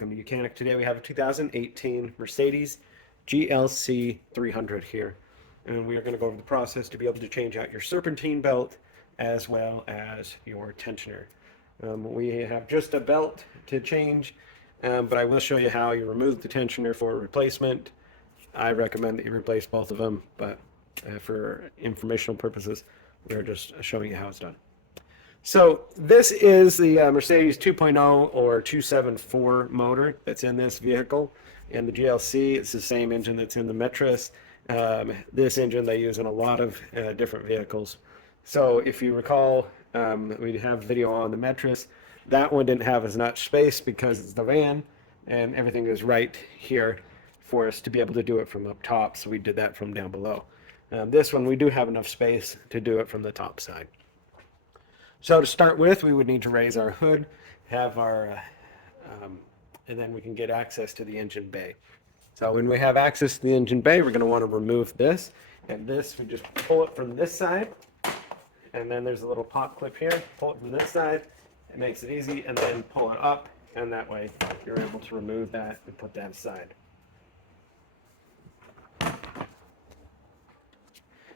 Welcome to Mechanic. Today we have a 2018 Mercedes GLC 300 here, and we are going to go over the process to be able to change out your serpentine belt as well as your tensioner. We have just a belt to change, but I will show you how you remove the tensioner for replacement. I recommend that you replace both of them, but for informational purposes, we're just showing you how it's done. So this is the Mercedes 2.0 or 274 motor that's in this vehicle. In the GLC, it's the same engine that's in the Metris. This engine they use in a lot of different vehicles. So if you recall, we have a video on the Metris. That one didn't have as much space because it's the van, and everything is right here for us to be able to do it from up top. So we did that from down below. This one, we do have enough space to do it from the top side. So to start with, we would need to raise our hood, have our, and then we can get access to the engine bay. So when we have access to the engine bay, we're going to want to remove this. And this, we just pull it from this side. And then there's a little pop clip here. Pull it from this side. It makes it easy. And then pull it up. And that way you're able to remove that and put that aside.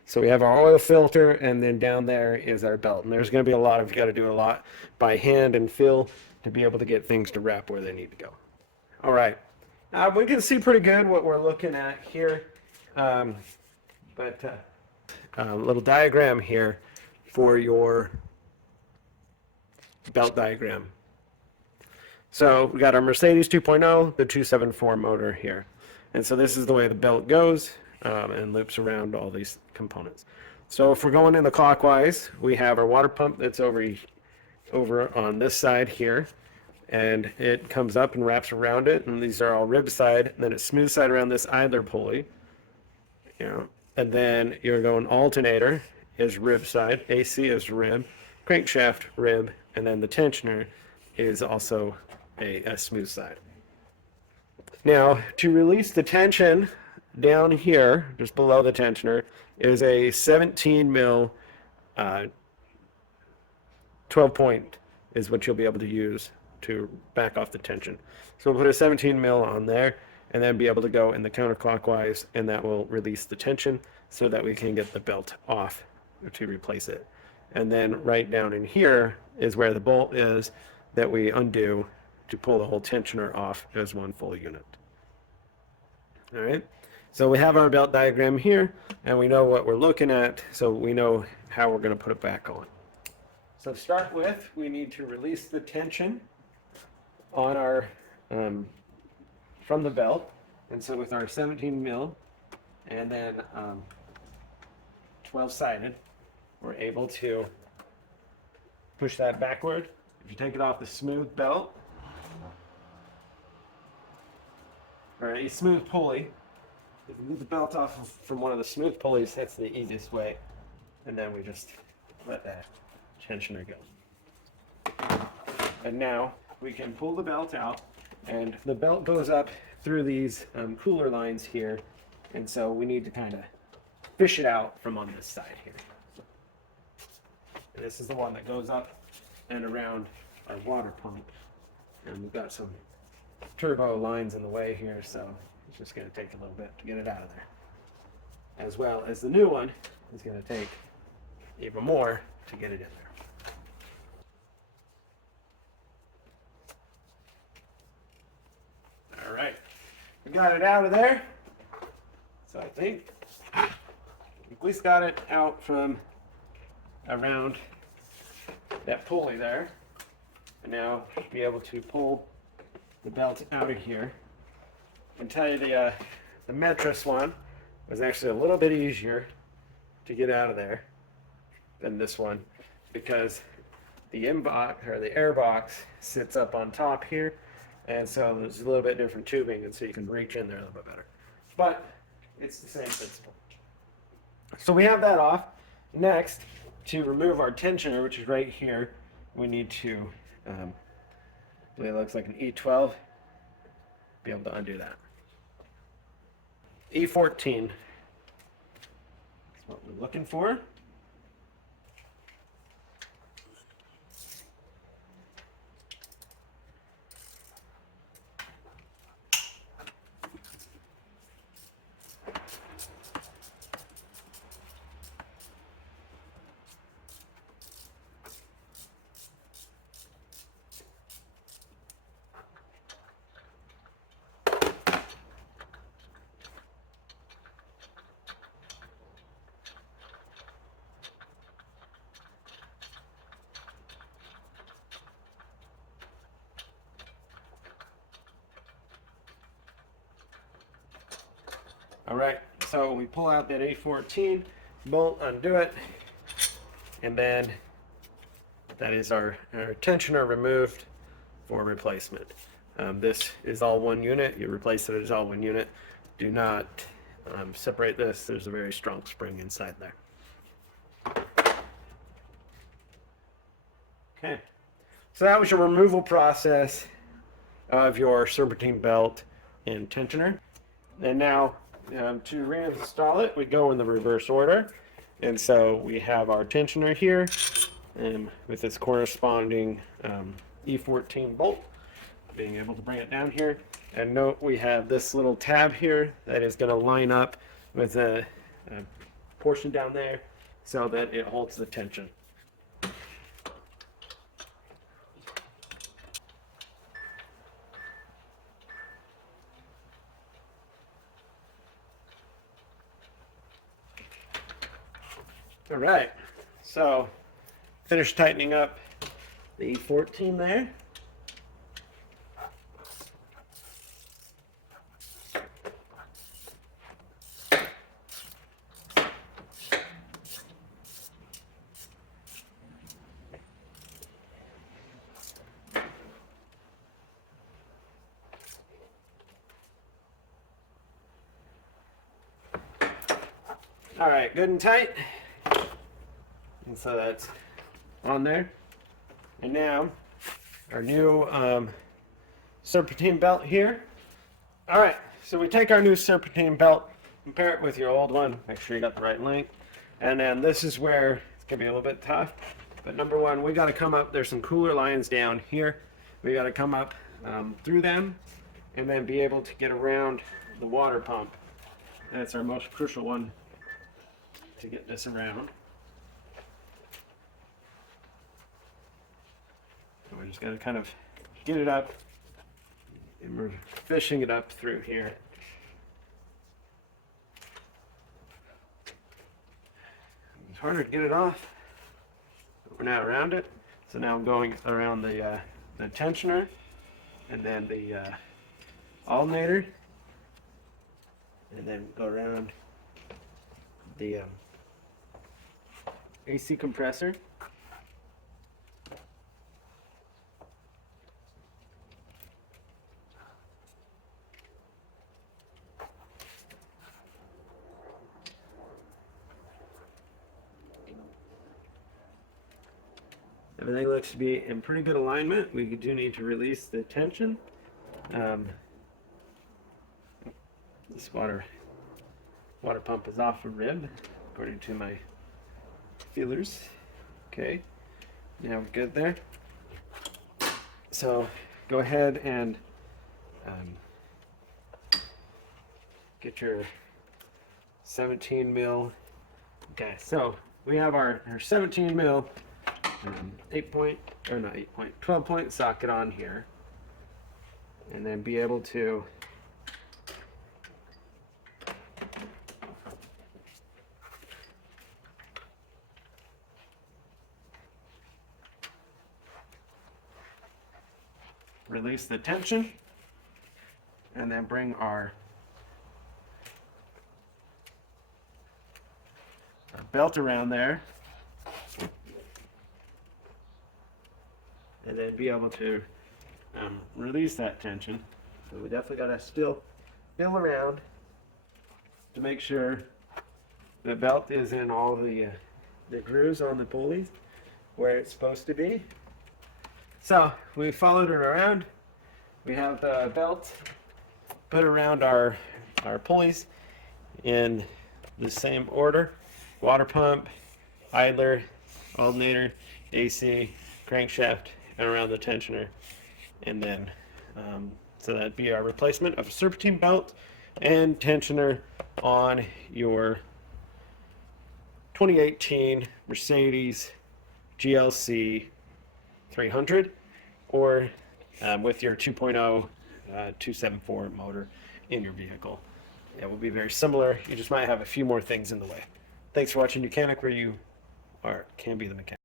So we have our oil filter, and then down there is our belt. And there's going to be you got to do a lot by hand and feel to be able to get things to wrap where they need to go. All right. We can see pretty good what we're looking at here. A little diagram here for your belt diagram. So we got our Mercedes 2.0, the 274 motor here. And so this is the way the belt goes. And loops around all these components. So if we're going in the clockwise, we have our water pump that's over on this side here, and it comes up and wraps around it, and these are all rib side, and then it's smooth side around this idler pulley, and then you're going alternator is rib side, AC is rib, crankshaft rib, and then the tensioner is also a smooth side. Now to release the tension, down here, just below the tensioner, is a 17 mil 12 point is what you'll be able to use to back off the tension. So we'll put a 17 mil on there and then be able to go in the counterclockwise, and that will release the tension so that we can get the belt off to replace it. And then right down in here is where the bolt is that we undo to pull the whole tensioner off as one full unit. All right. So we have our belt diagram here, and we know what we're looking at, so we know how we're going to put it back on. So to start with, we need to release the tension on our from the belt, and so with our 17 mil and then 12-sided, we're able to push that backward. If you take it off the smooth belt or a smooth pulley, if you move the belt off from one of the smooth pulleys, that's the easiest way. And then we just let that tensioner go. And now we can pull the belt out, and the belt goes up through these cooler lines here. And so we need to kind of fish it out from on this side here. And this is the one that goes up and around our water pump. And we've got some turbo lines in the way here, so it's just going to take a little bit to get it out of there. As well as the new one is going to take even more to get it in there. All right, we got it out of there. So I think we at least got it out from around that pulley there. And now be able to pull the belt out of here. I can tell you the Metris one was actually a little bit easier to get out of there than this one, because the inbox or the air box sits up on top here, and so there's a little bit different tubing, and so you can reach in there a little bit better. But it's the same principle. So we have that off. Next, to remove our tensioner, which is right here, we need to, I believe it looks like an E12, be able to undo that. E14 is what we're looking for. All right, so we pull out that A14 bolt, undo it, and then that is our tensioner removed for replacement. This is all one unit. You replace it as all one unit. Do not separate this. There's a very strong spring inside there. Okay, so that was your removal process of your serpentine belt and tensioner. And now to reinstall it, we go in the reverse order. And so we have our tensioner here with its corresponding E14 bolt, being able to bring it down here. And note we have this little tab here that is going to line up with a portion down there so that it holds the tension. All right, so finish tightening up the E14 there. All right, good and tight. And so that's on there. And now our new serpentine belt here. All right, so we take our new serpentine belt, compare it with your old one, make sure you got the right length. And then this is where it's gonna be a little bit tough. But number one, we gotta come up, there's some cooler lines down here. We gotta come up through them and then be able to get around the water pump. That's our most crucial one to get this around. So we're just going to kind of get it up, and we're fishing it up through here. It's harder to get it off, but we're now around it. So now I'm going around the tensioner and then the alternator, and then go around the AC compressor. Everything looks to be in pretty good alignment. We do need to release the tension. This water pump is off a rib, according to my feelers. Okay, now we're good there. So go ahead and get your 17 mil. Okay, so we have our 17 mil 12 point socket on here, and then be able to release the tension, and then bring our belt around there, and then be able to release that tension. So we definitely got to still feel around to make sure the belt is in all the grooves on the pulleys where it's supposed to be. So we followed it around. We have the belt put around our pulleys in the same order: water pump, idler, alternator, AC, crankshaft, and around the tensioner. And then so that'd be our replacement of a serpentine belt and tensioner on your 2018 Mercedes GLC 300, or with your 2.0 274 motor in your vehicle. It will be very similar. You just might have a few more things in the way. Thanks for watching Mechanic, where you can be the mechanic.